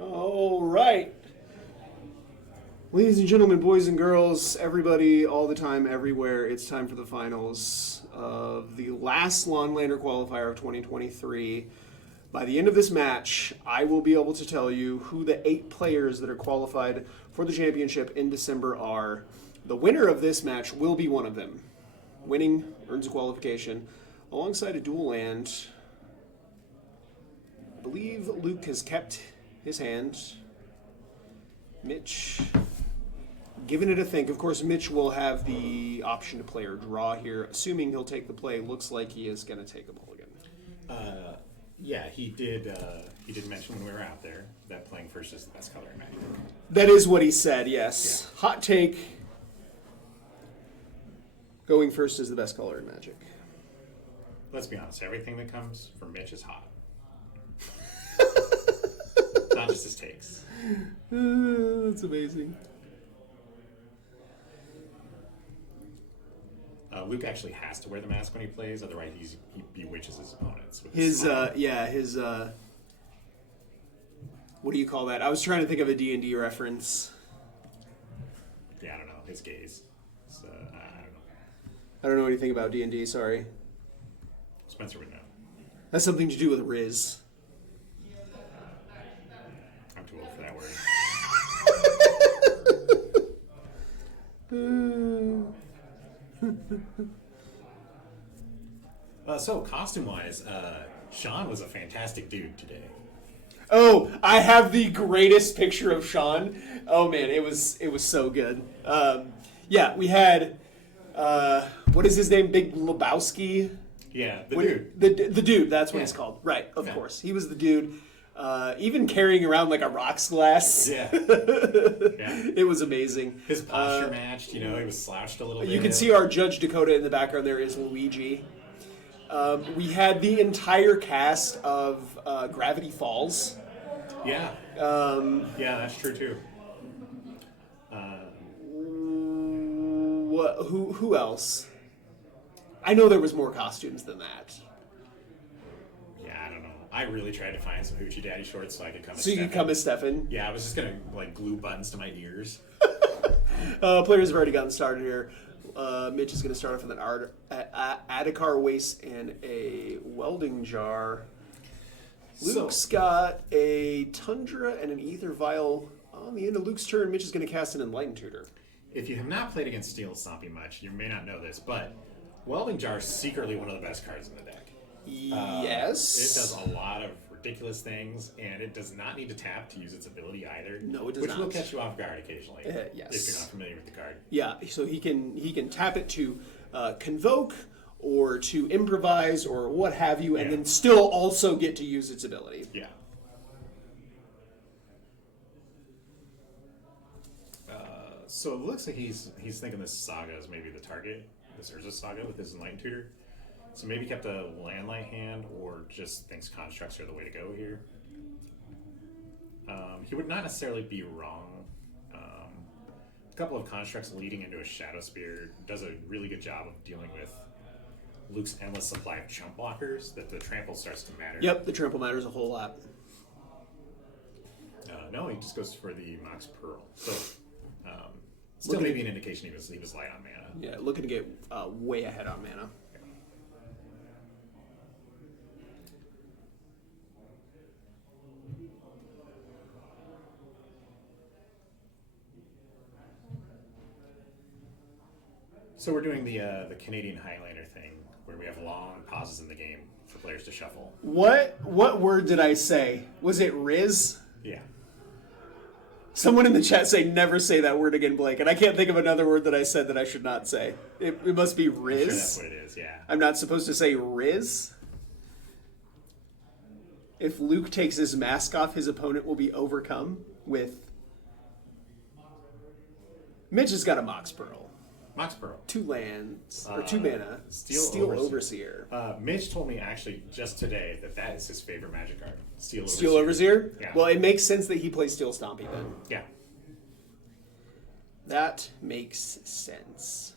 All right. Ladies and gentlemen, boys and girls, everybody, all the time, everywhere, it's time for the finals of the last Lawnlander qualifier of 2023. By the end of this match, I will be able to tell you who the 8 players that are qualified for the championship in December are. The winner of this match will be one of them. Winning earns a qualification alongside a dual land. I believe Luke has kept his hand. Mitch, giving it a think. Of course, Mitch will have the option to play or draw here, assuming he'll take the play. Looks like he is going to take a mulligan. Yeah, he did mention when we were out there that playing first is the best color in Magic. That is what he said, yes. Yeah. Hot take. Going first is the best color in Magic. Let's be honest, everything that comes from Mitch is hot. It's not just his takes. That's amazing. Luke actually has to wear the mask when he plays, otherwise he bewitches his opponents. With his what do you call that? I was trying to think of a D&D reference. Yeah, I don't know. His gaze. So, I don't know. I don't know anything about D&D, sorry. Spencer would know. That's something to do with Riz. I'm too old for that word. So, costume-wise, Sean was a fantastic dude today. Oh, I have the greatest picture of Sean. Oh man, it was so good. Yeah, we had what is his name? Big Lebowski. Yeah, dude. The dude. That's what he's called. Right, of course. He was the dude. Even carrying around like a rocks glass. Yeah. It was amazing. His posture matched. He was slouched a little bit. You can see our Judge Dakota in the background. There is Luigi. We had the entire cast of Gravity Falls. Yeah. Yeah, that's true too. Who else? I know there was more costumes than that. Yeah, I don't know. I really tried to find some Hoochie Daddy shorts so I could come as So you Stefan. could come as Stefan? Yeah, I was just going to glue buttons to my ears. Players have already gotten started here. Mitch is going to start off with an Adhikar waste and a welding jar. Luke's got a Tundra and an Ether Vial. On the end of Luke's turn, Mitch is going to cast an Enlightened Tutor. If you have not played against Steel Stompy much, you may not know this, but Welding Jar is secretly one of the best cards in the deck. Yes. It does a lot of ridiculous things, and it does not need to tap to use its ability either. No, it does which not. Will catch you off guard occasionally. Yes. If you're not familiar with the card. Yeah, so he can tap it to convoke or to improvise or what have you, and then still also get to use its ability. Yeah. So it looks like he's thinking this saga is maybe the target, this Urza saga with his Enlightened Tutor. So maybe kept a landlight hand or just thinks constructs are the way to go here. He would not necessarily be wrong. A couple of constructs leading into a Shadow Spear does a really good job of dealing with Luke's endless supply of chump blockers that the trample starts to matter. Yep, the trample matters a whole lot. No, he just goes for the Mox Pearl. So still maybe an indication he was light on mana. Yeah, looking to get way ahead on mana. So we're doing the Canadian Highlander thing, where we have long pauses in the game for players to shuffle. What word did I say? Was it Riz? Yeah. Someone in the chat say never say that word again, Blake, and I can't think of another word that I said that I should not say. It must be Riz. I'm sure that's what it is, yeah. I'm not supposed to say Riz. If Luke takes his mask off, his opponent will be overcome with... Mitch has got a Mox Pearl. Mox Pearl. 2 lands, or 2 mana. Steel Overseer. Mitch told me actually just today that is his favorite Magic card. Steel Overseer? Yeah. Well, it makes sense that he plays Steel Stompy then. Yeah. That makes sense.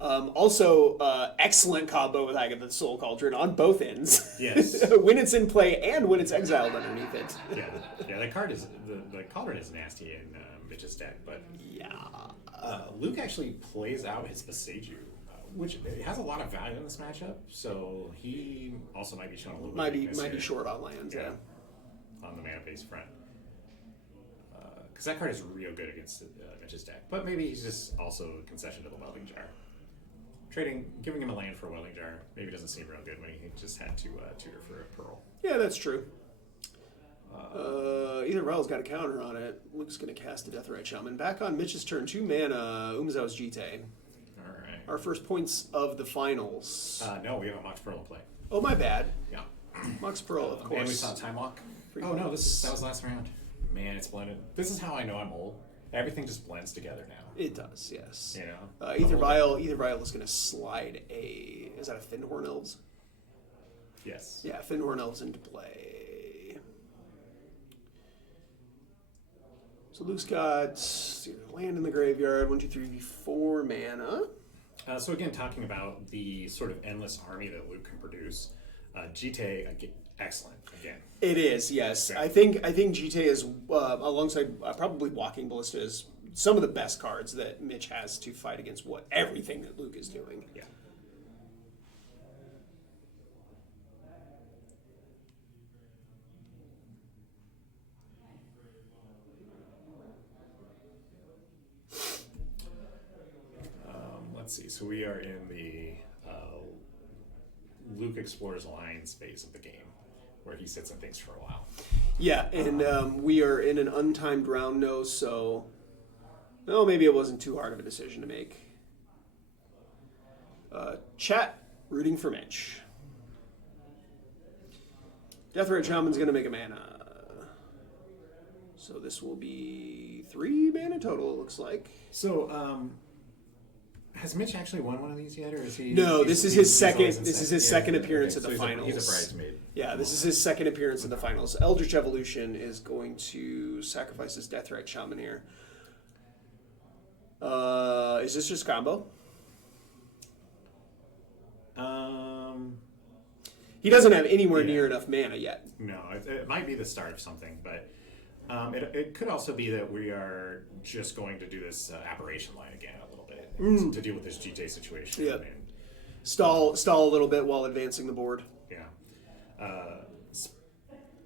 Also, excellent combo with Agatha the Soul Cauldron on both ends. Yes. When it's in play and when it's exiled underneath it. Yeah. That card is the cauldron is nasty in Mitch's deck, but Yeah. Luke actually plays out his Beseiju, which has a lot of value in this matchup. So he also might be showing a little Might bit of be weakness here short on lands, yeah. on the mana base front. Because that card is real good against Mitch's deck, but maybe he's just also a concession to the Welding Jar. Giving him a land for a Welding Jar maybe doesn't seem real good when he just had to tutor for a Pearl. Yeah, that's true. Either Rel's got a counter on it. Luke's going to cast a Deathrite Shaman. Back on Mitch's turn, 2 mana, Umzau's Jite. Alright. Our first points of the finals. No, we have a Mox Pearl in play. Oh, my bad. Yeah. Mox Pearl, of course. And we saw Time Walk. Oh no, that was last round. Man, it's blended. This is how I know I'm old. Everything just blends together now. It does, yes. You know? Either Vial is going to slide a... Is that a Findhorn Elves? Yes. Yeah, Findhorn Elves into play. So Luke's got land in the graveyard, 1, 2, 3, 4 mana. So again, talking about the sort of endless army that Luke can produce, GT, excellent again. It is, yes. Yeah. I think GT is alongside probably Walking Ballista is some of the best cards that Mitch has to fight against everything that Luke is doing. Yeah. Let's see. So we are in the Luke Explores Alliance phase of the game, where he sits and thinks for a while. Yeah, and we are in an untimed round no, so maybe it wasn't too hard of a decision to make. Chat rooting for Mitch. Deathrite Shaman's going to make a mana. So this will be 3 mana total, it looks like. So, has Mitch actually won one of these yet, or is he? No, this is his second. This is his second yeah, appearance okay. at the So finals. He's a bridesmaid. Yeah, this is his second appearance in the finals. Eldritch Evolution is going to sacrifice his Deathrite Shaman here. Is this just combo? He doesn't have anywhere near enough mana yet. No, it might be the start of something, but it could also be that we are just going to do this aberration line again a little bit to deal with this GT situation. Yep. And, Stall a little bit while advancing the board. yeah.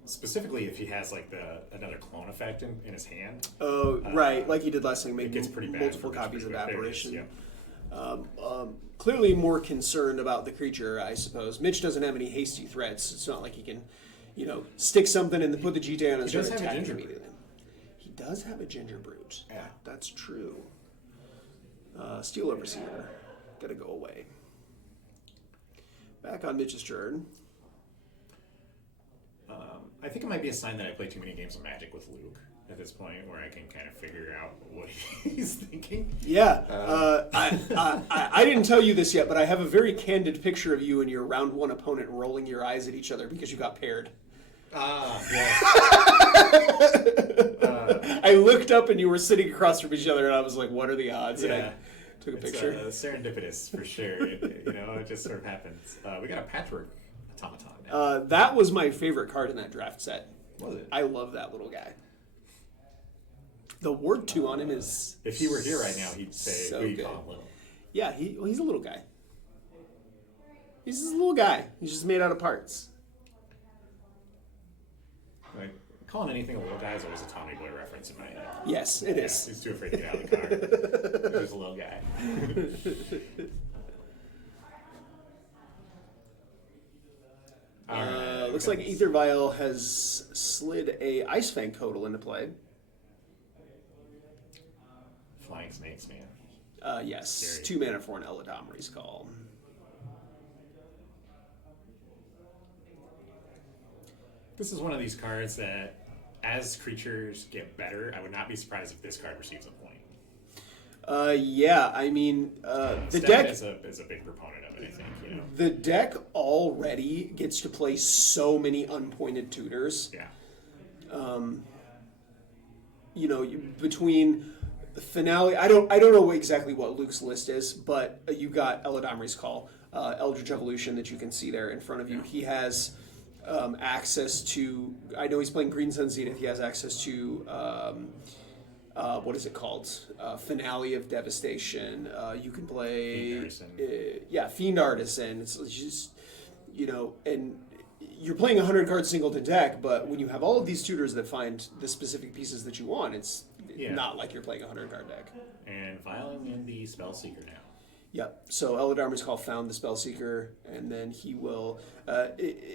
Specifically, if he has like another clone effect in his hand. Oh, right, like he did last time, It make gets pretty bad. multiple copies of There it is, Apparition. yeah. Clearly more concerned about the creature, I suppose. Mitch doesn't have any hasty threats. It's not like he can, stick something and then put the GTA on and He start does have a attacking Ginger immediately. He does have a Ginger Brute. Yeah. That's true. Steel Overseer. Gotta go away. Back on Mitch's turn. I think it might be a sign that I play too many games of Magic with Luke at this point, where I can kind of figure out what he's thinking. Yeah, I didn't tell you this yet, but I have a very candid picture of you and your round one opponent rolling your eyes at each other because you got paired. Yes. I looked up and you were sitting across from each other, and I was like, "What are the odds?" And Yeah. I took a It's picture. serendipitous for sure. It just sort of happens. We got a Patchwork Automaton now. That was my favorite card in that draft set. Was it? I love that little guy. The word 2 on him is. If he were here right now, he'd say, so "Who you good. call him little?" Yeah, he's a little guy. He's just a little guy. He's just made out of parts. Like, calling anything a little guy is always a Tommy Boy reference in my head. Yes, it Yeah, is. he's too afraid to get out of the car. He's just a little guy. Looks like Ether Vial has slid a Ice Fang Total into play. Flying snakes, man. Yes. Scary. 2 mana for an Eladamri's Call. This is one of these cards that, as creatures get better, I would not be surprised if this card receives a point. Yeah, I mean, the Stat deck is a big proponent of it, I think. the deck already gets to play so many unpointed tutors. Yeah. Between Finale. I don't know exactly what Luke's list is, but you got Eladamri's Call, Eldritch Evolution that you can see there in front of you. He has access to. I know he's playing Green Sun Zenith. He has access to. What is it called? Finale of Devastation. You can play. Fiend Artisan. It's just, and you're playing a 100-card singleton deck, but when you have all of these tutors that find the specific pieces that you want, it's not like you're playing a 100-card deck. And Viling in the Spellseeker now. Yep. So Eladamri's Call found the Spellseeker, and then he will.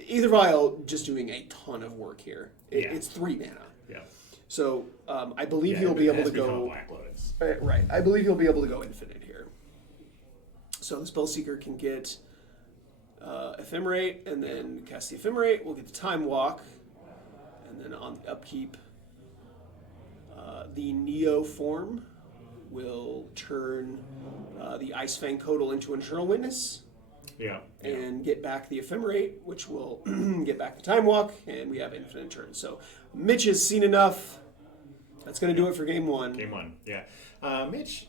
Either Vial just doing a ton of work here. It's 3 mana. Yeah. So I believe he'll be able to go. Black Lotus. Right. I believe he'll be able to go infinite here. So the Spellseeker can get Ephemerate, and then cast the Ephemerate. We'll get the Time Walk, and then on the upkeep, the Neo form will turn the Icefang Codal into an Eternal Witness. Yeah. And get back the Ephemerate, which will get back the Time Walk, and we have infinite turns. So Mitch has seen enough. That's going to do it for game one. Game one, yeah. Mitch,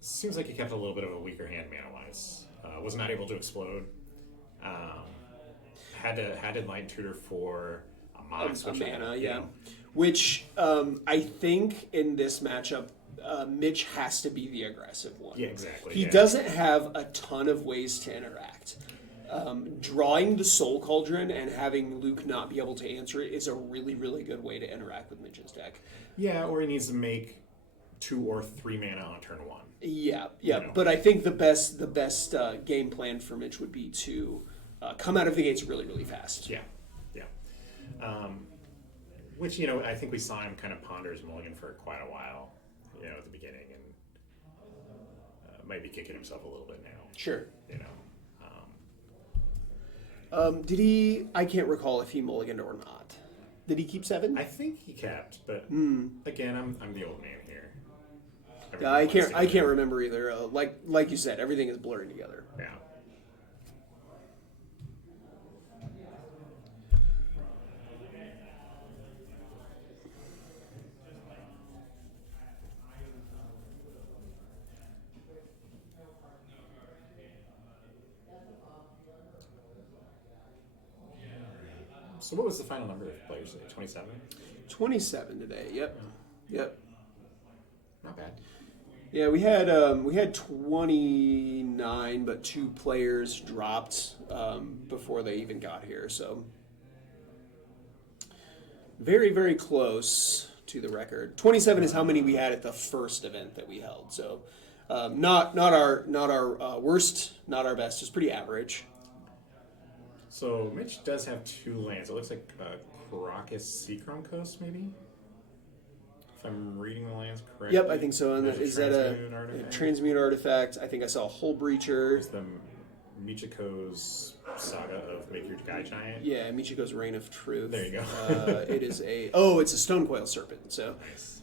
seems like he kept a little bit of a weaker hand mana-wise. Was not able to explode. Had to Light Tutor for a Mox. A mana, yeah. Which I think in this matchup, Mitch has to be the aggressive one. Yeah, exactly. He doesn't have a ton of ways to interact. Drawing the Soul Cauldron and having Luke not be able to answer it is a really, really good way to interact with Mitch's deck. Yeah, or he needs to make 2 or 3 mana on turn 1. Yeah. But I think the best game plan for Mitch would be to come out of the gates really, really fast. Yeah. Which, I think we saw him kind of ponder his mulligan for quite a while, at the beginning, and might be kicking himself a little bit now. Sure. Did he? I can't recall if he mulliganed or not. Did he keep 7? I think he kept, but again, I'm the old man here. Yeah, I can't remember either. Like you said, everything is blurring together. Yeah. So what was the final number of players today? 27? 27 today. Yep. Not bad. Yeah, we had 29, but 2 players dropped before they even got here. So very, very close to the record. 27 is how many we had at the first event that we held. So not our worst, not our best. Just pretty average. So Mitch does have 2 lands. It looks like Caracas Seachrome Coast, maybe? If I'm reading the lands correctly. Yep, I think so. And is that a transmute artifact? I think I saw a Hull Breacher. It's the Michiko's Saga of Make Your Guy Giant. Yeah, Michiko's Reign of Truth. There you go. It is it's a Stonecoil Serpent. So nice.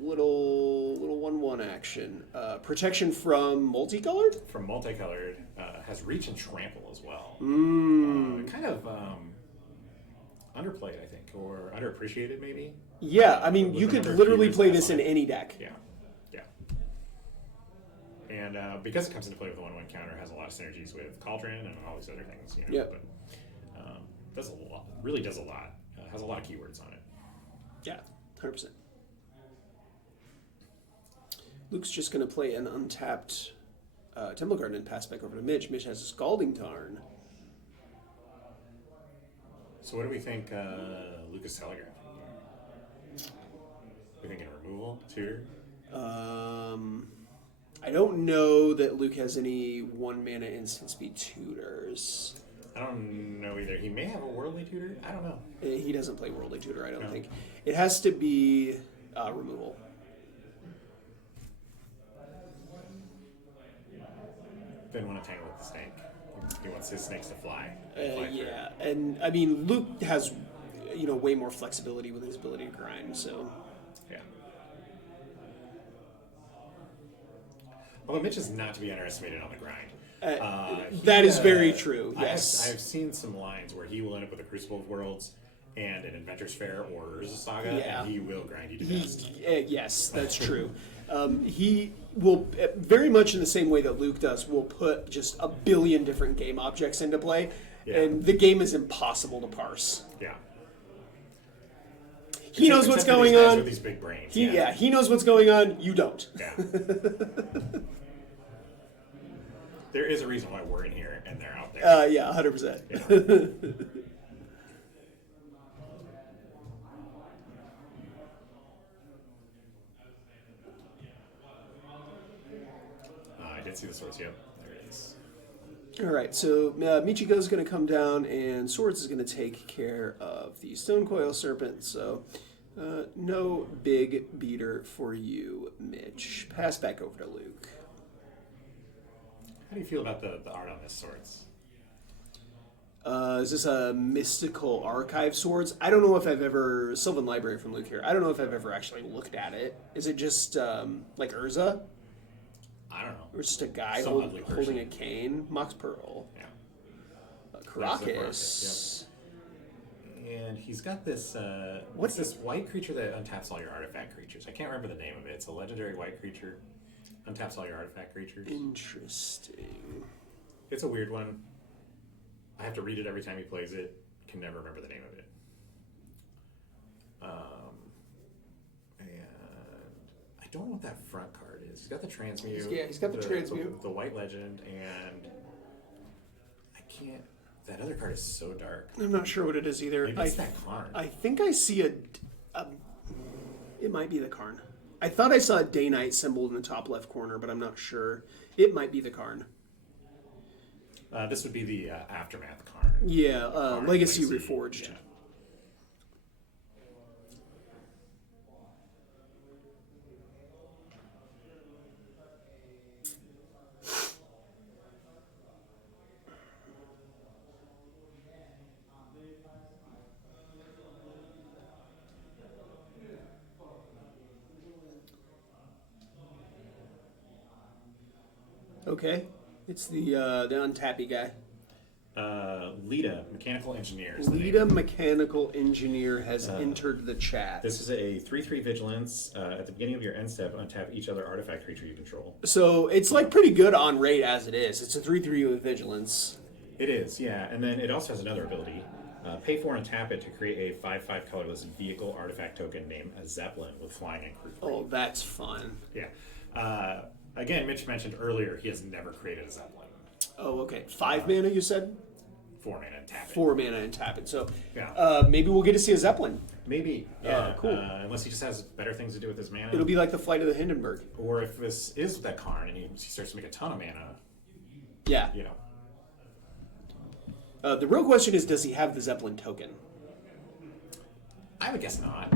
Little 1/1 action. Protection from multicolored? From multicolored. Has reach and trample as well. Kind of underplayed, I think, or underappreciated maybe. Yeah, I mean, you could literally play this in any deck. Yeah. And because it comes into play with the 1/1 counter, it has a lot of synergies with Cauldron and all these other things. Yep. But does a lot. Really does a lot. Has a lot of keywords on it. Yeah, 100%. Luke's just going to play an untapped Temple Garden and pass back over to Mitch. Mitch has a Scalding Tarn. So what do we think Lucas telegraphing here? We thinking removal, tutor? I don't know that Luke has any 1 mana instant speed tutors. I don't know either. He may have a Worldly Tutor. I don't know. He doesn't play Worldly Tutor, I don't think. It has to be removal. Didn't want to tangle with the snake. He wants his snakes to fly. Yeah, and I mean, Luke has way more flexibility with his ability to grind, so... Yeah. Although Mitch is not to be underestimated on the grind. That is very true, yes. I've seen some lines where he will end up with a Crucible of Worlds, and an Adventurers Fair or Urza Saga, Yeah. and he will grind you to death. Yes, that's true. He will, very much in the same way that Luke does, will put just a billion different game objects into play, Yeah. and the game is impossible to parse. Yeah. He knows what's Except for going these guys on. with these big brains. He knows what's going on. You don't. Yeah. There is a reason why we're in here and they're out there. Yeah, 100%. Yeah. I did see the source. Yep, there it is. All right, so Michiko's going to come down, and Swords is going to take care of the Stone Coil Serpent. So, no big beater for you, Mitch. Pass back over to Luke. How do you feel about the art on this Swords? Is this a mystical archive Swords? I don't know if I've ever... Sylvan Library from Luke here. I don't know if I've ever actually looked at it. Is it just like Urza? I don't know. Or just a guy Some ugly holding person. a cane? Mox Pearl. Yeah. Caracas. And he's got this, what's this white creature that untaps all your artifact creatures? I can't remember the name of it. It's a legendary white creature. Untaps all your artifact creatures. Interesting. It's a weird one. I have to read it every time he plays it. Can never remember the name of it. And I don't know what that front card is. He's got the transmute. Yeah, he's got the transmute. The white legend, and I can't. That other card is so dark. I'm not sure what it is either. Maybe it's that Karn. I think I see it might be the Karn. I thought I saw a Day Night symbol in the top left corner, but I'm not sure. It might be the Karn. This would be the Aftermath Karn. Yeah, Karn, Legacy Reforged. Yeah. Okay, it's the untappy guy. Lita, Mechanical Engineer. is the name. Lita Mechanical Engineer has entered the chat. This is a 3/3 Vigilance. At the beginning of your end step, untap each other artifact creature you control. So it's like pretty good on rate as it is. It's a 3/3 with Vigilance. It is, yeah. And then it also has another ability. Pay 4 and tap it to create a 5/5 colorless vehicle artifact token named a Zeppelin with flying and crew. Oh, that's fun. Yeah. Again, Mitch mentioned earlier he has never created a Zeppelin. Oh, okay. 5 mana, you said? 4 mana and tap it. 4 mana and tap it. So Yeah. maybe we'll get to see a Zeppelin. Maybe. Yeah. Cool. Unless he just has better things to do with his mana. It'll be like the Flight of the Hindenburg. Or if this is that Karn and he starts to make a ton of mana, Yeah. you know. The real question is, does he have the Zeppelin token? I would guess not.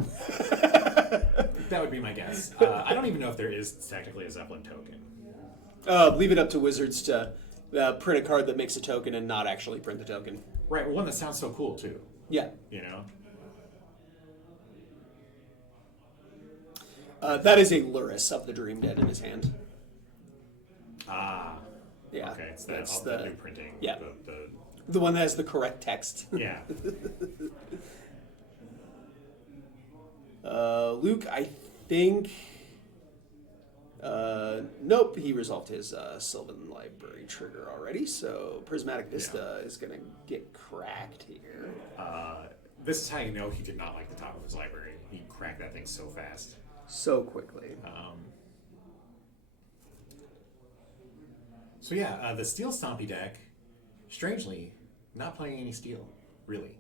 That would be my guess. I don't even know if there is technically a Zeppelin token. Leave it up to Wizards to print a card that makes a token and not actually print the token. Right, well, one that sounds so cool, too. Yeah. You know? That is a Luris of the Dream Dead in his hand. Ah. Yeah. Okay, it's that's the the new printing. yeah. The The one that has the correct text. yeah. Luke, I think. Nope, he resolved his Sylvan Library trigger already, so Prismatic Vista is going to get cracked here. This is how you know he did not like the top of his library. He cracked that thing so fast. So quickly. So yeah, the Steel Stompy deck, strangely, not playing any Steel, really.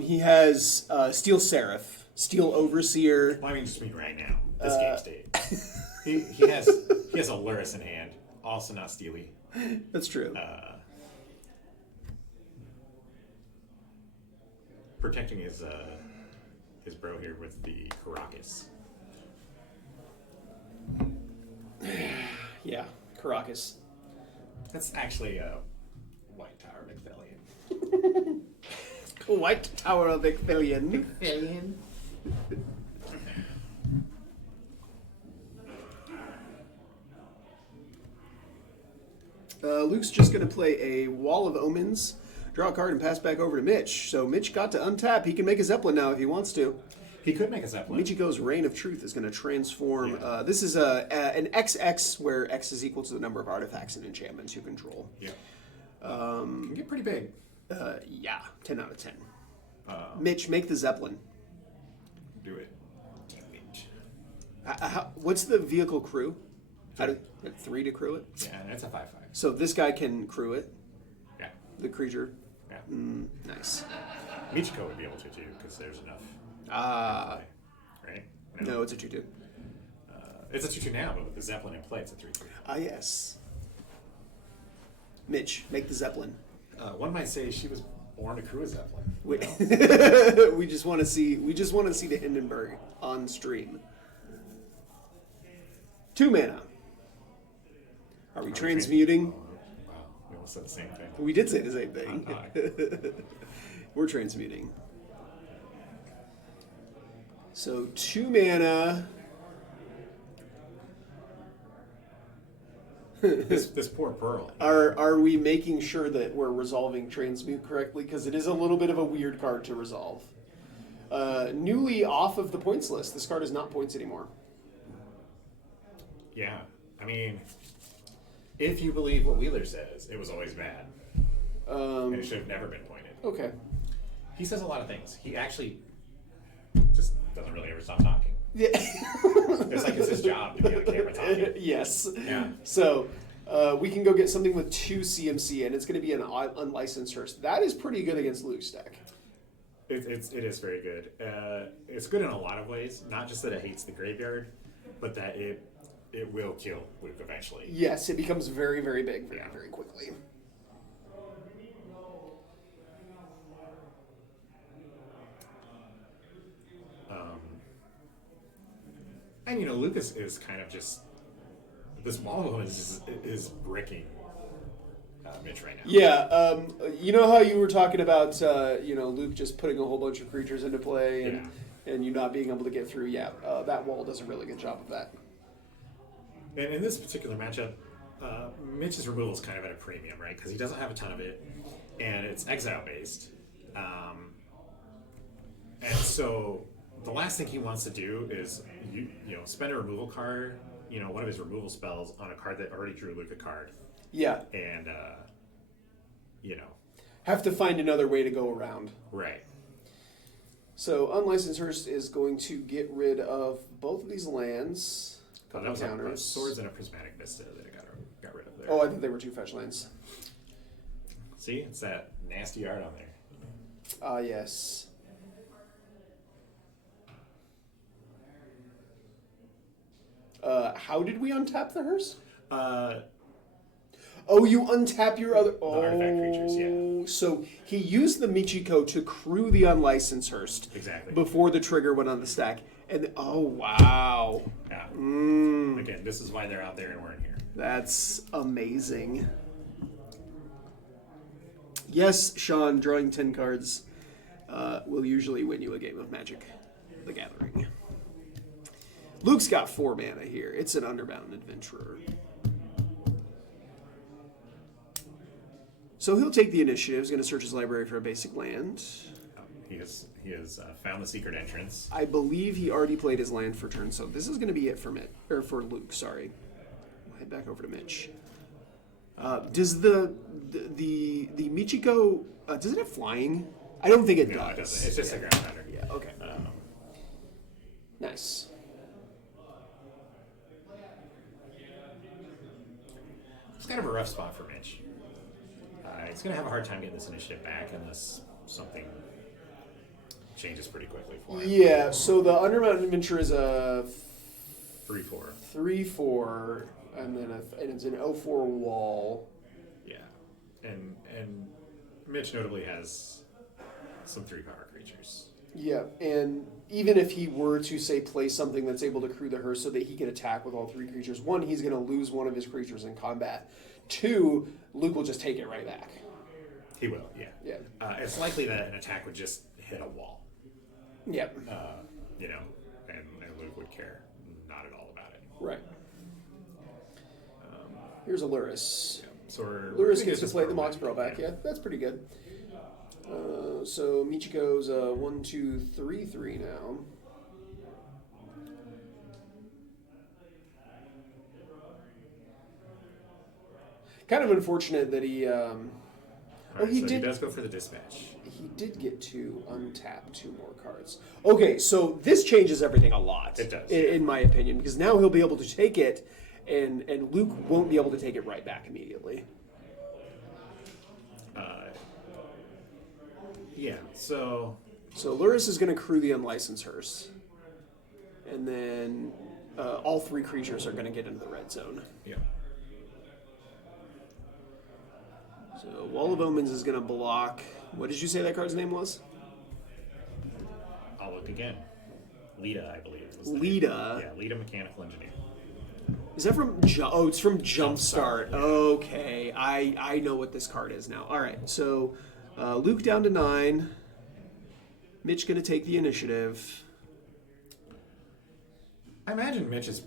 He has Steel Seraph, Steel Overseer. Well, I mean, just mean right now, this game state. he has a Luris in hand, also not Steely. That's true. Protecting his bro here with the Caracas. Yeah, Caracas. That's actually a White Tower McFellion. White Tower of Icthillion. Luke's just going to play a Wall of Omens, Draw a card and pass back over to Mitch. So Mitch got to untap. He can make a Zeppelin now if he wants to. He could make a Zeppelin. Michiko's Reign of Truth is going to transform. Yeah. This is an XX where X is equal to the number of artifacts and enchantments you control. Yeah. Can get pretty big. Yeah, 10 out of 10. Mitch, make the Zeppelin. Do it. What's the vehicle crew? 3 to crew it? Yeah, that's a 5/5. So this guy can crew it, Yeah. the creature. Yeah. Nice. Michiko would be able to too, because there's enough. Right? No, it's a 2/2. It's a 2/2 now, but with the Zeppelin in play, it's a 3/3. Yes. Mitch, make the Zeppelin. One might say she was born to crew a Zeppelin. We, we just want to see. We just want to see the Hindenburg on stream. 2 mana. Are we transmuting? Wow, we almost said the same thing. We did say the same thing. We're transmuting. So 2 mana. This poor Pearl. Are we making sure that we're resolving transmute correctly? Because it is a little bit of a weird card to resolve. Newly off of the points list. This card is not points anymore. Yeah, I mean, if you believe what Wheeler says, it was always bad. And it should have never been pointed. Okay. He says a lot of things. He actually just doesn't really ever stop talking. Yeah. It's like it's his job to be on camera talking. Yes. Yeah. So we can go get something with 2 CMC, and it's going to be an unlicensed hearse. That is pretty good against Luke's deck. It is very good. It's good in a lot of ways. Not just that it hates the graveyard, but that it will kill Luke eventually. Yes, it becomes very, very big very, very quickly. And Lucas is kind of just this wall is bricking Mitch right now. Yeah, you know how you were talking about Luke just putting a whole bunch of creatures into play and you not being able to get through. Yeah, that wall does a really good job of that. And in this particular matchup, Mitch's removal is kind of at a premium, right? Because he doesn't have a ton of it, and it's exile based. And so the last thing he wants to do is spend a removal card, one of his removal spells on a card that already drew Luke a card. Yeah. And have to find another way to go around. Right. So Unlicensed Hearse is going to get rid of both of these lands. That was counters. Swords and a Prismatic Vista that I got rid of there. Oh, I thought they were 2 fetch lands. See, it's that nasty art on there. Ah, yes. How did we untap the hearse? Oh, you untap your other... The artifact creatures, yeah. So he used the Michiko to crew the Unlicensed Hearse. Exactly. Before the trigger went on the stack. And, oh, wow. Yeah. Mm. Again, this is why they're out there and we're in here. That's amazing. Yes, Sean, drawing 10 cards will usually win you a game of Magic the Gathering. Luke's got 4 mana here. It's an Underbound Adventurer. So he'll take the initiative. He's going to search his library for a basic land. He has found the secret entrance. I believe he already played his land for turn, so this is going to be it for for Luke. Sorry, I'll head back over to Mitch. Does the Michiko does it have flying? I don't think it does. No, it doesn't. It's just a ground pounder. Yeah. Okay. Nice. It's kind of a rough spot for Mitch. He's going to have a hard time getting this initiative back unless something changes pretty quickly for him. Yeah, so the Underbound Adventure is a 3/4. 3/4, and then it's an 0/4 wall. Yeah, and Mitch notably has some 3-power creatures. Yeah, and even if he were to, say, play something that's able to crew the hearse so that he can attack with all 3 creatures, 1, he's going to lose one of his creatures in combat. 2, Luke will just take it right back. He will, yeah. Yeah. It's likely that an attack would just hit a wall. Yep. And Luke would care not at all about it. Right. Here's a Luris. Yeah. So Luris gets to play the Mox Pearl back. Yeah, that's pretty good. So Michiko's 1, 2, 3, 3 now. Kind of unfortunate that he. Alright, he so did. he does go for the dispatch. He did get to untap 2 more cards. Okay, so this changes everything a lot. It does, in my opinion, because now he'll be able to take it, and Luke won't be able to take it right back immediately. Yeah, so Luris is going to crew the unlicensed hearse, and then all 3 creatures are going to get into the red zone. yeah. So Wall of Omens is going to block. What did you say that card's name was? I'll look again. Lita, I believe. Was the Lita. name. Yeah, Lita Mechanical Engineer. Is that from? It's from Jumpstart. Yeah. Okay, I know what this card is now. All right, so Luke down to 9. Mitch going to take the initiative. I imagine Mitch is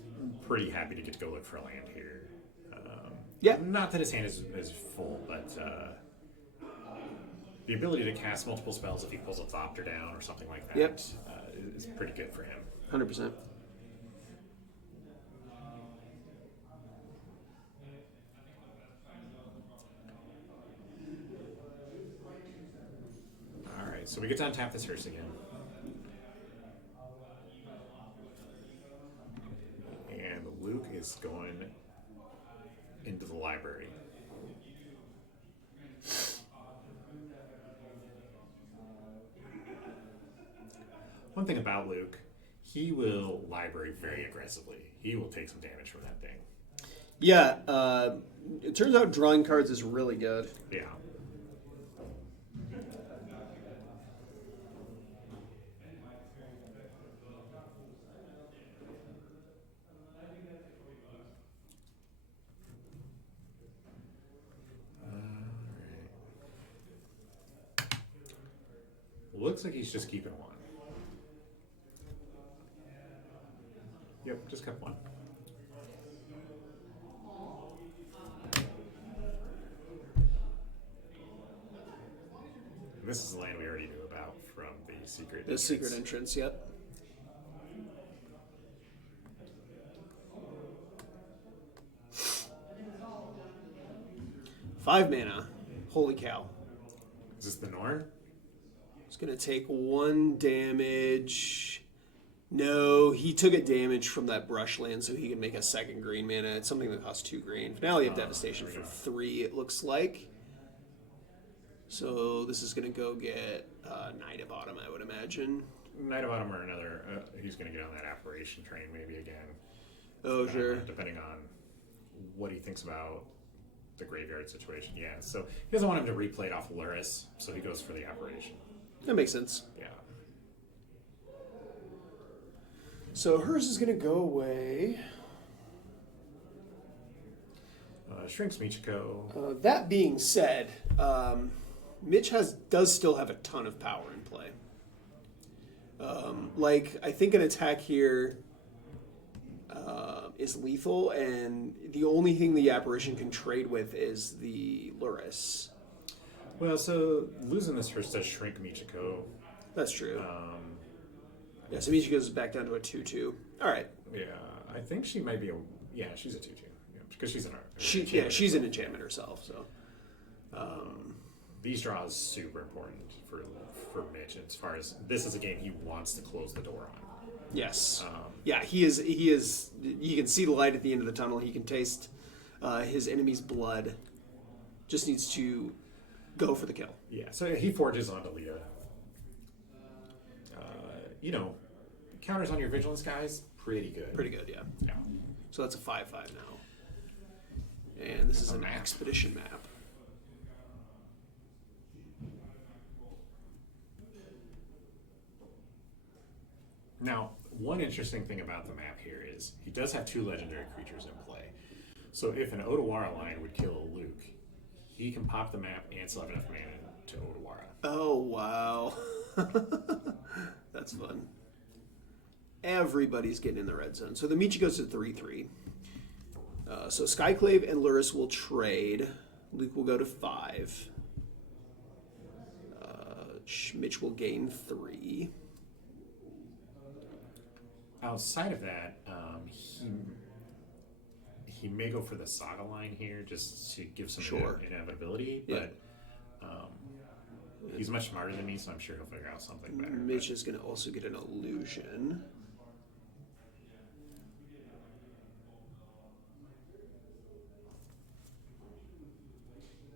pretty happy to get to go look for a land here. Yeah. Not that his hand is full, but the ability to cast multiple spells if he pulls a Thopter down or something like that Yep. is pretty good for him. 100%. Alright, so we get to untap this hearse again. And Luke is going into the library. One thing about Luke, he will library very aggressively. He will take some damage from that thing. Yeah, it turns out drawing cards is really good. Yeah. Looks like he's just keeping 1. Yep, just kept 1. This is the land we already knew about from the secret. The secret entrance, yep. Five mana. Holy cow. Is this the Norn? It's going to take 1 damage. No, he took a damage from that brush land so he can make a 2nd green mana. It's something that costs 2 green. Finale of Devastation for 3, it looks like. So this is going to go get Knight of Autumn, I would imagine. Knight of Autumn or another. He's going to get on that apparition train maybe again. Oh, sure. Depending on what he thinks about the graveyard situation. Yeah, so he doesn't want him to replay it off Luris, so he goes for the apparition. That makes sense. Yeah. So hers is going to go away. Shrinks Michiko. That being said, Mitch does still have a ton of power in play. I think an attack here is lethal, and the only thing the apparition can trade with is the Luris. Well, so losing this first does shrink Michiko. That's true. Yeah, so Michiko's back down to a 2/2. All right. Yeah, I think she might be a... Yeah, she's a 2/2. Yeah, because she's an art. She's an enchantment herself, so... These draws super important for Mitch as far as this is a game he wants to close the door on. Yes. Yeah, he is. You can see the light at the end of the tunnel. He can taste his enemy's blood. Just needs to go for the kill. Yeah, so he forges onto Lita. Counters on your vigilance guys, pretty good. Pretty good, yeah. Yeah. So that's a 5/5 now. And this is an expedition map. Now, one interesting thing about the map here is he does have 2 legendary creatures in play. So if an Otawara line would kill a Luke, he can pop the map and still have enough mana to Otawara. Oh, wow. That's fun. Everybody's getting in the red zone. So the Michi goes to 3/3. So Skyclave and Luris will trade. Luke will go to 5. Mitch. Mitch will gain 3. Outside of that, he may go for the Saga line here just to give some inevitability, but he's much smarter than me, so I'm sure he'll figure out something better. Mitch is going to also get an illusion.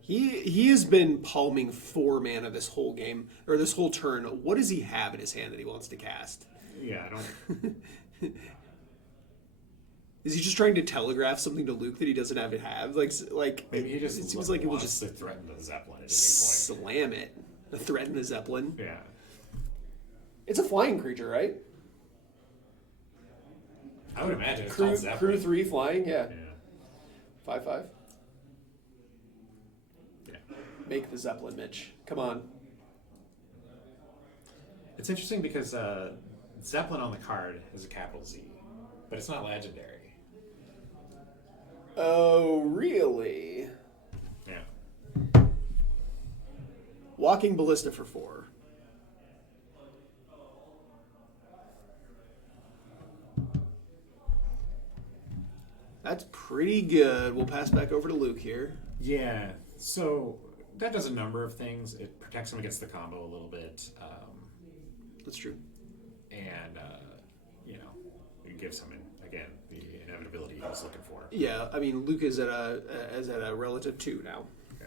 He has been palming 4 mana this whole game, or this whole turn. What does he have in his hand that he wants to cast? Yeah, I don't... Is he just trying to telegraph something to Luke that he doesn't have to have? Like Maybe he just it seems like he will just threaten the Zeppelin at any point. Slam it. Threaten the Zeppelin. Yeah. It's a flying creature, right? I would imagine it's called Zeppelin. Crew 3 flying, yeah. Yeah. 5/5. Yeah. Make the Zeppelin, Mitch. Come on. It's interesting because Zeppelin on the card is a capital Z, but it's not legendary. Oh, really? Yeah. Walking Ballista for 4. That's pretty good. We'll pass back over to Luke here. Yeah. So that does a number of things. It protects him against the combo a little bit. That's true. And, it gives him, again, the inevitability he was looking for. Yeah, I mean, Luke is at a relative 2 now. Yeah.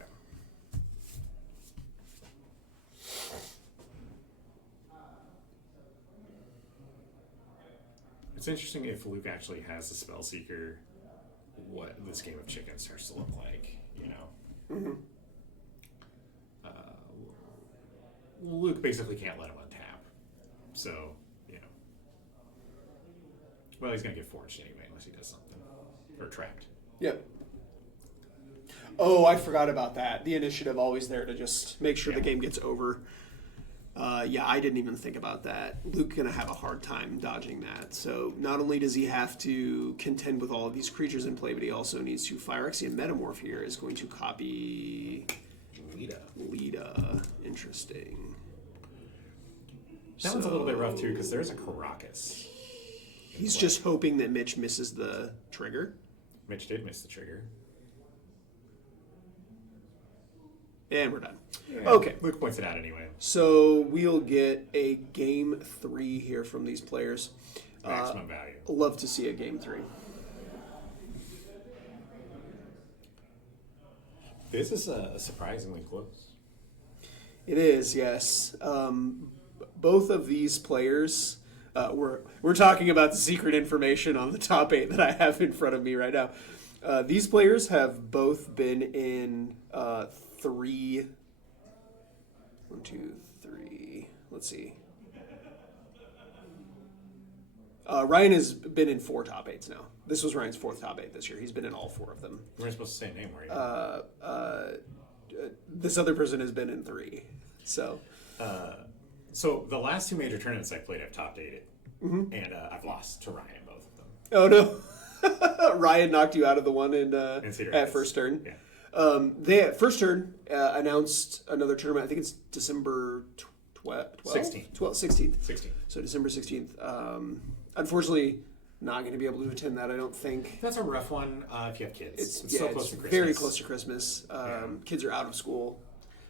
It's interesting if Luke actually has the Spell Seeker, what this game of chicken starts to look like, Mm-hmm. Luke basically can't let him untap. So, well, he's going to get forged anyway unless he does something. Or trapped. Yep. Oh, I forgot about that. The initiative always there to just make sure the game gets over. I didn't even think about that. Luke's going to have a hard time dodging that. So not only does he have to contend with all of these creatures in play, but he also needs to Phyrexian Metamorph here is going to copy Lita. Interesting. That one's a little bit rough too because there's a Caracas. He's just hoping that Mitch misses the trigger. Mitch did miss the trigger. And we're done. Yeah, Okay. Luke points it out anyway. So we'll get a game 3 here from these players. Maximum value. Love to see a game 3. This is surprisingly close. It is, yes. Both of these players, we're talking about the secret information on the top 8 that I have in front of me right now. These players have both been in 3. 1, 2, 3. Let's see. Ryan has been in 4 top 8s now. This was Ryan's 4th top 8 this year. He's been in all 4 of them. You weren't supposed to say a name, were you? This other person has been in 3. So the last 2 major tournaments I played, I've top 8'd. Mm-hmm. And I've lost to Ryan both of them. Oh, no. Ryan knocked you out of the one at first turn. Yeah. They at first turn announced another tournament. I think it's December 16th. 16th. So December 16th. Unfortunately, not going to be able to attend that, I don't think. That's a rough one if you have kids. It's so close to Christmas. Very close to Christmas. Kids are out of school.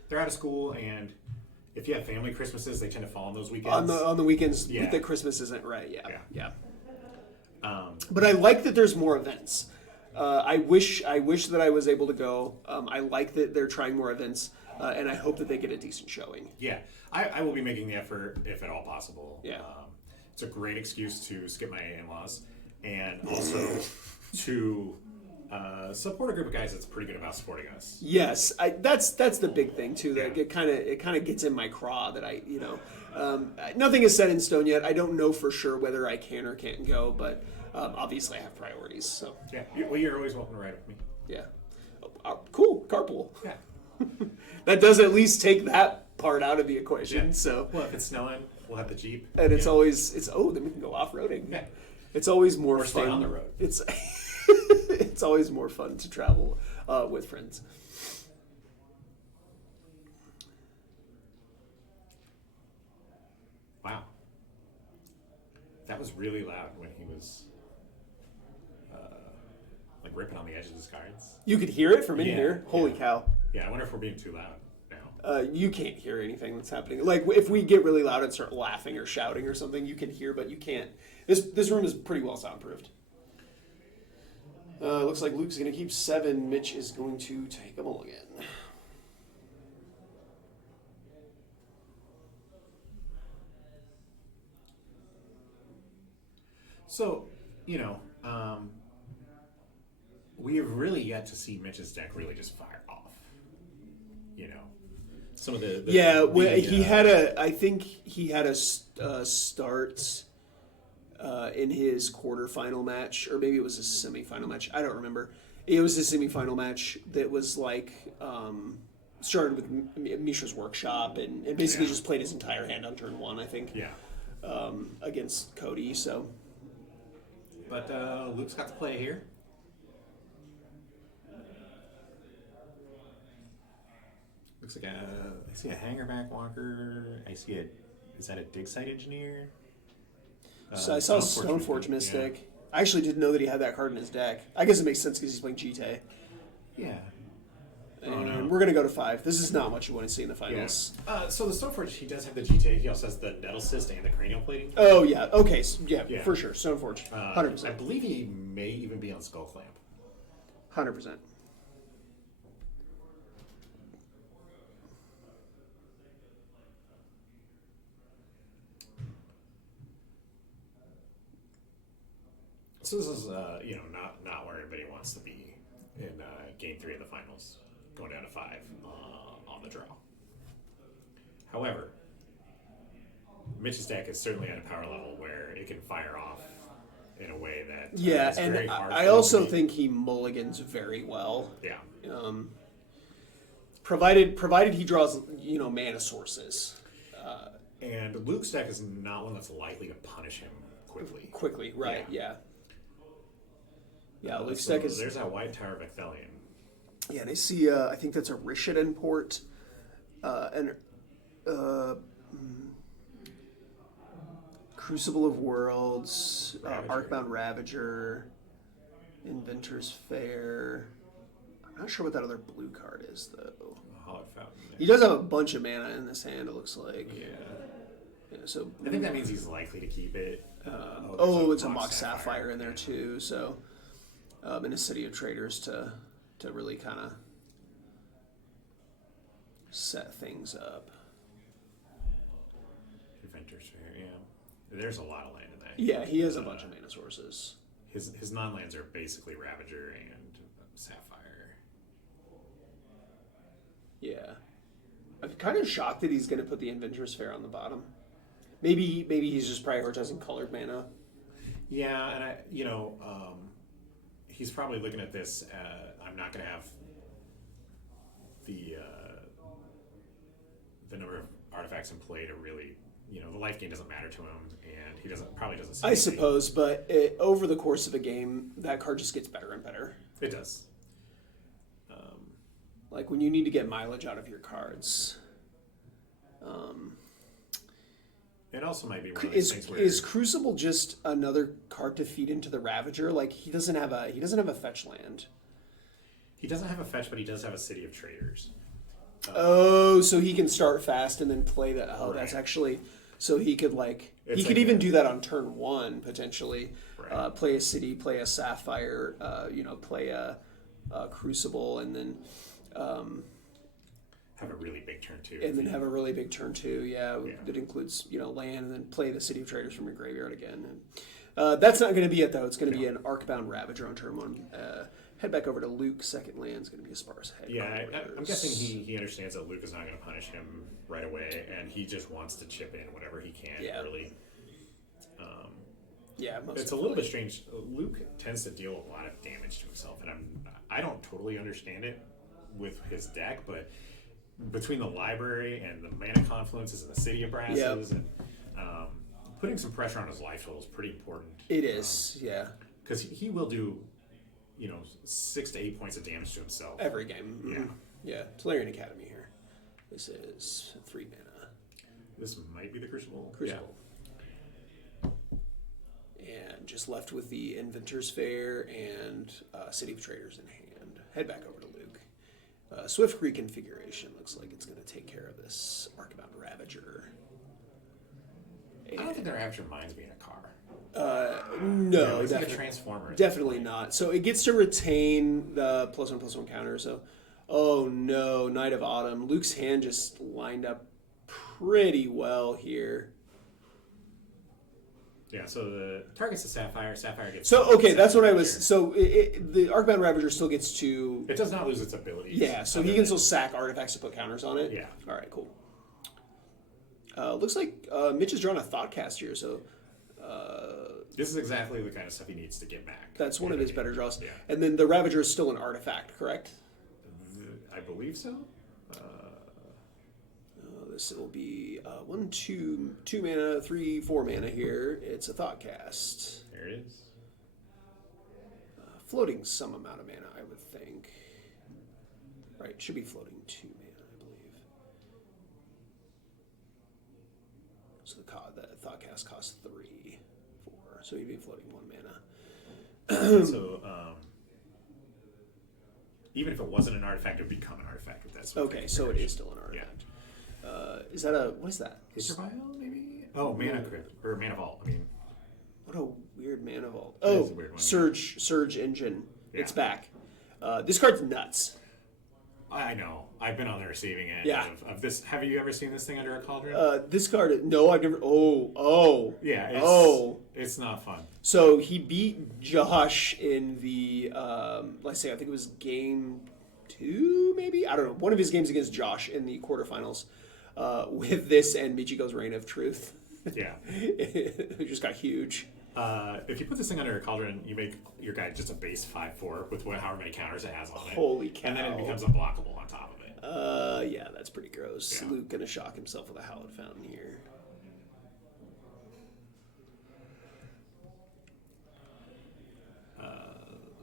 They're out of school, and if you have family Christmases, they tend to fall on those weekends. On the weekends that Christmas isn't right. Yeah. But I like that there's more events. I wish that I was able to go. I like that they're trying more events, and I hope that they get a decent showing. Yeah, I will be making the effort if at all possible. Yeah. It's a great excuse to skip my in-laws, and also to support a group of guys that's pretty good about supporting us. Yes, that's the big thing too. That it kind of gets in my craw that nothing is set in stone yet. I don't know for sure whether I can or can't go, but obviously I have priorities. So yeah, you're always welcome to ride with me. Yeah, cool carpool. Yeah, that does at least take that part out of the equation. Yeah. So well, if it's snowing, we'll have the Jeep, and it's then we can go off roading. Yeah. It's always more fun. Stay on the road. It's always more fun to travel with friends. That was really loud when he was like ripping on the edge of his cards. You could hear it from in Yeah, here. Holy yeah. cow. Yeah, I wonder if we're being too loud now. You can't hear anything that's happening. Like if we get really loud and start laughing or shouting or something, you can hear, but you can't. This room is pretty well soundproofed. Looks like Luke's going to keep 7. Mitch is going to take a mulligan. So, we have really yet to see Mitch's deck really just fire off. Some of the he had a. I think he had a start in his quarterfinal match, or maybe it was a semifinal match. I don't remember. It was a semifinal match that was like started with Mishra's workshop and basically just played his entire hand on turn 1. I think. Yeah. Against Cody. So. But Luke's got to play here. Looks like I see a hangerback walker. I see is that a dig site engineer? So I saw Stoneforge Mystic. Yeah. I actually didn't know that he had that card in his deck. I guess it makes sense because he's playing Jite. Yeah. And we're going to go to 5. This is not what you want to see in the finals. Yeah. So the Stoneforge, he does have the Jite. He also has the Nettle Cyst and the Cranial Plating. Oh, yeah. Okay. So, yeah, for sure. Stoneforge. 100%. I believe he may even be on Skull Clamp. 100%. So this is, not where everybody wants to be in Game 3 of the finals, going down to 5 on the draw. However, Mitch's deck is certainly at a power level where it can fire off in a way that is and very hard. I also think he mulligans very well. Yeah. Provided he draws, mana sources. And Luke's deck is not one that's likely to punish him quickly. Quickly, right? Yeah. Yeah, Luke's so deck is. There's that White Tower of Ecthelion. Yeah, and I see. I think that's a Rishadan port, Crucible of Worlds, Arcbound Ravager, Inventor's Fair. I'm not sure what that other blue card is though. Hollowed Fountain. He does have a bunch of mana in this hand. It looks like. Yeah. So I think that means he's likely to keep it. It's a Mox Sapphire in there too. So, in a City of Traders to really kind of set things up. Inventor's Fair, yeah. There's a lot of land in that. Yeah, he has a bunch of mana sources. His non-lands are basically Ravager and Sapphire. Yeah. I'm kind of shocked that he's going to put the Inventor's Fair on the bottom. Maybe he's just prioritizing colored mana. Yeah, and he's probably looking at this. I'm not going to have the number of artifacts in play to really, the life gain doesn't matter to him, and he probably doesn't. See I suppose, but over the course of a game, that card just gets better and better. It does. Like when you need to get mileage out of your cards. It also might be one of those things where is Crucible just another card to feed into the Ravager? Like he doesn't have a fetch land. He doesn't have a fetch, but he does have a City of Traders. So he can start fast and then play that. Oh, right. That's actually so he could could even do that on turn 1 potentially. Right. Play a city, play a Sapphire, play a Crucible, and then. Have a really big turn 2. And then have a really big turn 2, yeah. That includes, land, and then play the City of Traders from your graveyard again. And, that's not going to be it, though. It's going to be an Arcbound Ravager on turn 1. Head back over to Luke. Second land's going to be a Sparse Head. Yeah, I'm guessing he understands that Luke is not going to punish him right away, and he just wants to chip in whatever he can early. It's a little bit strange. Luke tends to deal a lot of damage to himself, and I don't totally understand it with his deck, but between the library and the mana confluences and the City of Brasses and putting some pressure on his life total is pretty important. It is, because he will do 6 to 8 points of damage to himself every game. Yeah. Tolarian Academy here. This is 3 mana. This might be the Crucible. Crucible. just left with the Inventor's Fair and City of Traders in hand. Head back over to Luke. Swift reconfiguration looks like it's going to take care of this Arcbound Ravager. I don't think the Ravager minds being a car. No, it's like a definitely, transformer. definitely not. So it gets to retain the +1/+1 counter. So, oh no, Knight of Autumn. Luke's hand just lined up pretty well here. Yeah, so the target's the Sapphire. Sapphire gets. So okay, that's what I was. Ravager. So the Arcbound Ravager still gets to. It does not lose its abilities. Yeah, so he can still sack artifacts to put counters on it. Yeah. All right, cool. Looks like Mitch has drawn a Thoughtcast here, so. This is exactly the kind of stuff he needs to get back. That's one of his better draws. Yeah. And then the Ravager is still an artifact, correct? I believe so. This will be 1, 2 mana, 3, 4 mana here. It's a Thoughtcast. There it is. Floating some amount of mana, I would think. Right, should be floating 2 mana, I believe. So the Thoughtcast costs 3, 4. So he'd be floating 1 mana. So, even if it wasn't an artifact, it would become an artifact with that. Okay, so it is still an artifact. Is that a, what is that? Is there bio, maybe? Oh, Mana Crypt, or Mana Vault, I mean. What a weird mana vault. That is Oh, a weird one, Surge Engine. Yeah. It's back. This card's nuts. I know. I've been on the receiving end Yeah. of this. Have you ever seen this thing under a cauldron? This card, no, I've never. Yeah, it's not fun. So he beat Josh in the, let's say, I think it was game 2, maybe? I don't know. One of his games against Josh in the quarterfinals with this and Michiko's Reign of Truth. Yeah. It just got huge. If you put this thing under a cauldron, you make your guy just a base 5/4 with however many counters it has on it. Holy cow. And then it becomes unblockable on top of it. Yeah, that's pretty gross. Yeah. Luke gonna shock himself with a Hallowed Fountain here.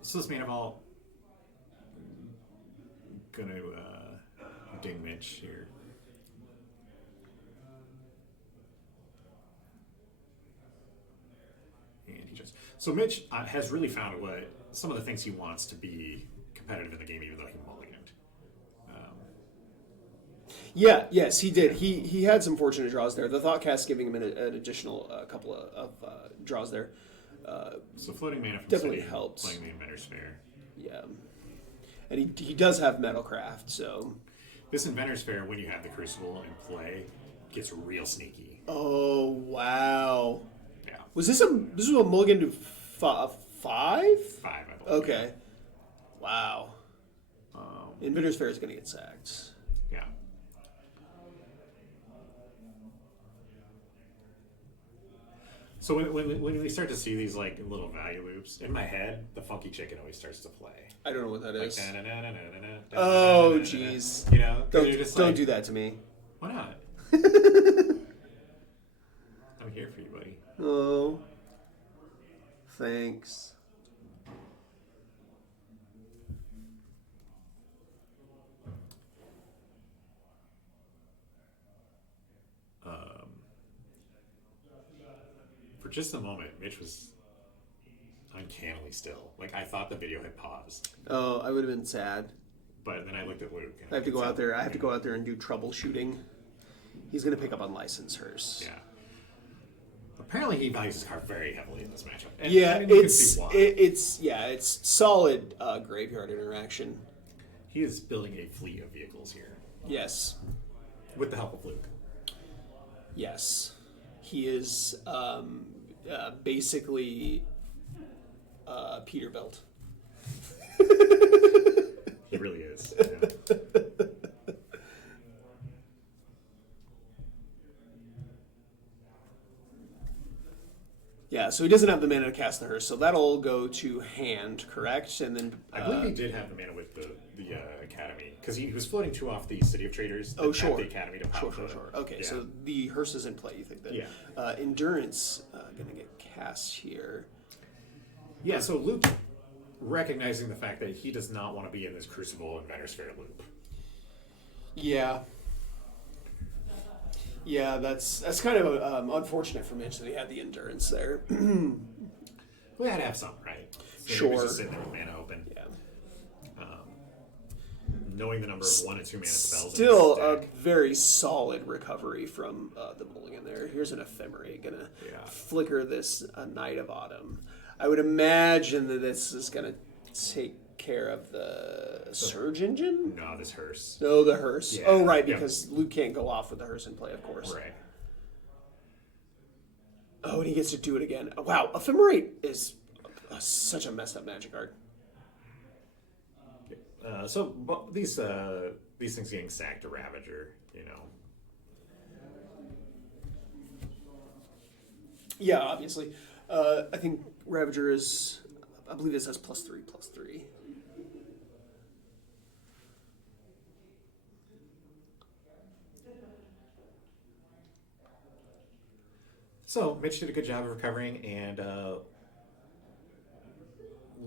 So this Mana Vault, gonna ding Mitch here. And he just so Mitch has really found what some of the things he wants to be competitive in the game, even though he mulliganed. Yeah, yes, he did. He had some fortunate draws there. The Thoughtcast giving him an additional couple of draws there. So floating mana from Definitely City, helps. playing the Inventor's Fair. Yeah, and he does have Metalcraft, so. This Inventor's Fair, when you have the Crucible in play, gets real sneaky. Oh wow! Yeah, Was this was a mulligan to 5? 5, I believe. Okay. Wow. Inventor's Fair is gonna get sacked. Yeah. So when we start to see these like little value loops in my head, the funky chicken always starts to play. I don't know what that is. Like, Oh jeez. You know, 'cause you're just Don't like, do that to me. Why not? I'm here for you, buddy. Oh. Thanks. For just a moment, Mitch was uncannily still. Like I thought the video had paused, Oh, I would have been sad. but then I looked at Luke. And I have to could go tell, out there. I have to you go know, out there and do troubleshooting. He's gonna pick up on License Hearse. Yeah. Apparently, he values his card very heavily in this matchup. And, Yeah, I mean, you can it's see why. it's solid graveyard interaction. He is building a fleet of vehicles here Yes, with the help of Luke. yes, he is basically Peterbilt. He really is. Yeah. Yeah, so he doesn't have the mana to cast the Hearse, so that'll go to hand, correct? And then I believe he did have the mana with the Academy because he was floating 2 off the City of Traders. Oh, that sure. had the Academy to power. Sure. Okay, Yeah. so the Hearse is in play. You think that? Yeah. Endurance gonna get cast here. Yeah, so Luke, recognizing the fact that he does not want to be in this Crucible Inventor's Fair loop. Yeah. Yeah, that's kind of unfortunate for Mitch that he had the endurance there. We had to have some, right? So Sure. he was just sitting there with mana open. Yeah. Knowing the number of 1 and 2 mana spells. Still in a his deck. very solid recovery from the mulligan there. Here's an Ephemerate. Gonna flicker this Night of Autumn. I would imagine that this is gonna take care of the Surge Engine? No, this hearse. No, the hearse. Yeah. Oh, right, Yeah. because Luke can't go off with the hearse in play, of course. Right. Oh, and he gets to do it again. Wow, Ephemerate is such a messed up Magic card. So these things getting sacked to Ravager, you know. Yeah, obviously. I think Ravager is, I believe this has +3/+3. So Mitch did a good job of recovering, and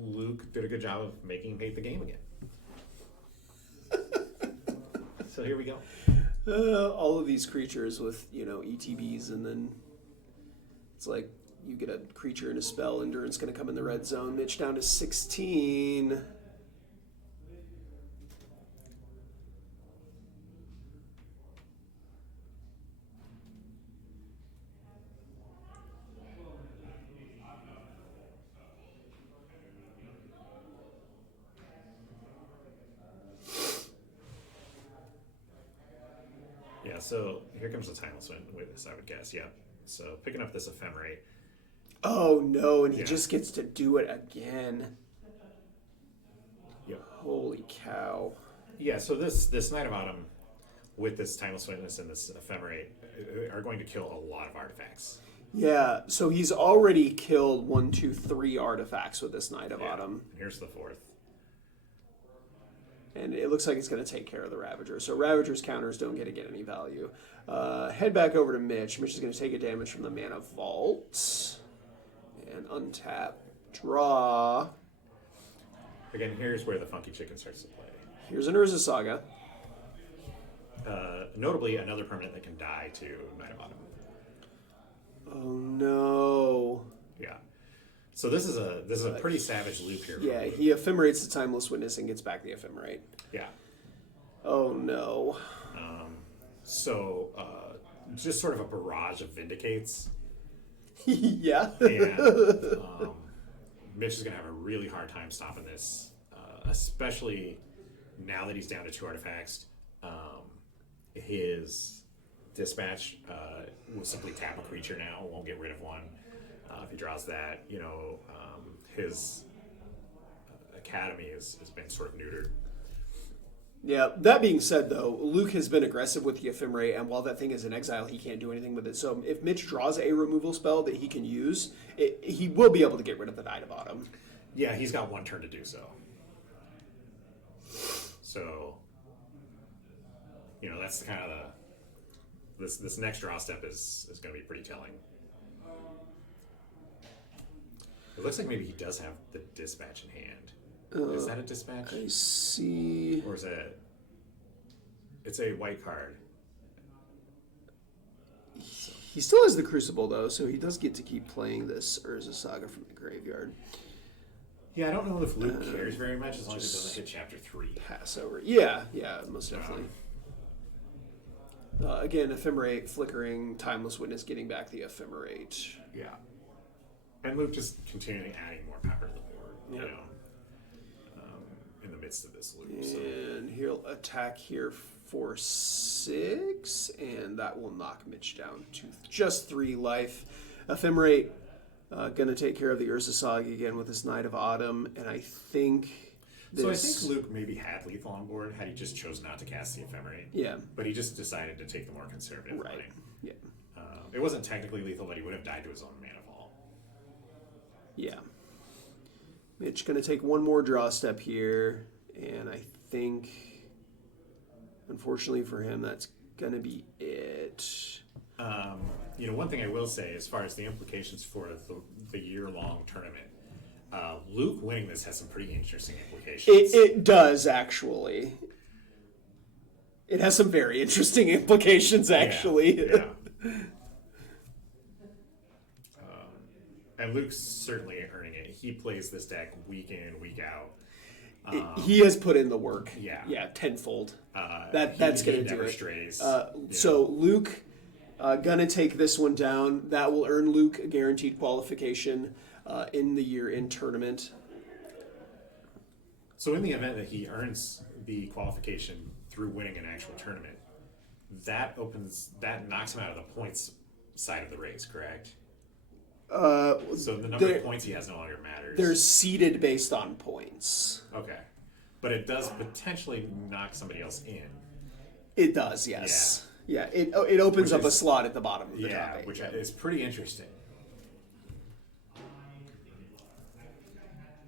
Luke did a good job of making him hate the game again. So here we go. All of these creatures with, ETBs, and then it's like you get a creature and a spell, Endurance going to come in the red zone. Mitch down to 16. Yeah, so here comes the Timeless Witness, I would guess. Yeah. So picking up this Ephemerate. Oh no, and he Yeah. just gets to do it again. Yep. Holy cow. Yeah, so this Night of Autumn with this Timeless Witness and this Ephemerate are going to kill a lot of artifacts. Yeah, so he's already killed 1, 2, 3 artifacts with this Night of Autumn. Here's the 4th. And it looks like it's going to take care of the Ravager. So Ravager's counters don't get to get any value. Head back over to Mitch. Mitch is going to take a damage from the Mana Vault. And untap. Draw. Again, here's where the funky chicken starts to play. Here's an Urza Saga. Notably, another permanent that can die to Night of Autumn. Oh no. Yeah. So this is a pretty savage loop here. Yeah, he ephemerates the Timeless Witness and gets back the Ephemerate. Yeah. Oh no. So just sort of a barrage of Vindicates. Yeah. And Mitch is going to have a really hard time stopping this, especially now that he's down to 2 artifacts. His Dispatch will simply tap a creature now, won't get rid of one. If he draws that, his Academy has been sort of neutered. Yeah, that being said, though, Luke has been aggressive with the Ephemerate, and while that thing is in exile, he can't do anything with it. So if Mitch draws a removal spell that he can use, he will be able to get rid of the Night of Autumn. Yeah, he's got 1 turn to do so. So, that's kind of this next draw step is going to be pretty telling. It looks like maybe he does have the Dispatch in hand. Is that a Dispatch? I see. Or is it... It's a white card. He still has the Crucible, though, so he does get to keep playing this Urza Saga from the graveyard. Yeah, I don't know if Luke cares very much as long as it doesn't hit Chapter 3. Pass over. Yeah, most definitely. Again, Ephemerate, flickering, Timeless Witness, getting back the Ephemerate. Yeah. And Luke just continuing adding more power to the board, in the midst of this loop. So. And he'll attack here for 6, and that will knock Mitch down to just 3 life. Ephemerate going to take care of the Urza Saga again with his Night of Autumn, and I think So I think Luke maybe had lethal on board had he just chose not to cast the Ephemerate. Yeah. But he just decided to take the more conservative Right. line. Yeah. It wasn't technically lethal, but he would have died to his own mana vault. Yeah. Mitch going to take one more draw step here, and I think, unfortunately for him, that's going to be it. One thing I will say, as far as the implications for the year-long tournament, Luke winning this has some pretty interesting implications. It does, actually. It has some very interesting implications, actually. Yeah. and Luke's certainly earning it. He plays this deck week in, week out. He has put in the work. Yeah. Tenfold. That's That's he going to do never it. strays. So Luke gonna take this one down. That will earn Luke a guaranteed qualification in the year-end tournament. So in the event that he earns the qualification through winning an actual tournament, that knocks him out of the points side of the race, correct? So the number of points he has no longer matters. They're seeded based on points. Okay. But it does potentially knock somebody else in. It does, yes. Yeah, it opens up a slot at the bottom of the top eight. Which is pretty interesting.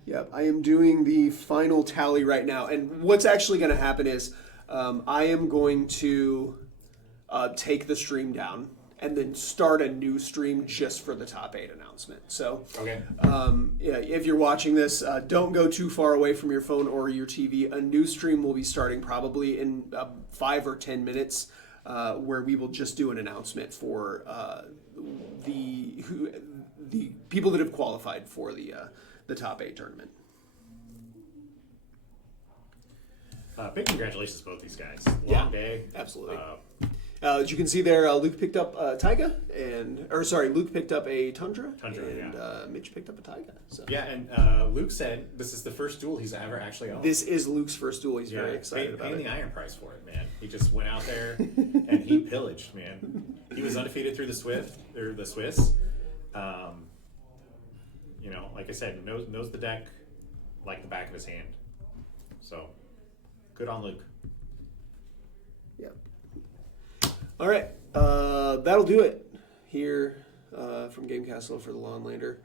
Yep, I am doing the final tally right now. And what's actually going to happen is I am going to take the stream down and then start a new stream just for the top 8 announcement. So, Okay. if you're watching this, don't go too far away from your phone or your TV. A new stream will be starting probably in 5 or 10 minutes, where we will just do an announcement for the people that have qualified for the top 8 tournament. Big congratulations to both these guys. Yeah, Long day. Absolutely. As you can see there, Luke picked up Taiga, Luke picked up a Tundra, and Mitch picked up a Taiga. So. Yeah, and Luke said this is the first duel he's ever actually owned. This is Luke's first duel. He's very excited about it. Paying the iron price for it, man. He just went out there and he pillaged, man. He was undefeated through the Swiss. Like I said, knows the deck like the back of his hand. So, good on Luke. Yep. All right, that'll do it here from Game Castle for the Lawnlander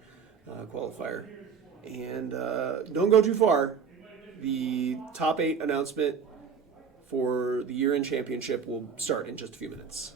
qualifier. And don't go too far. The top 8 announcement for the year-end championship will start in just a few minutes.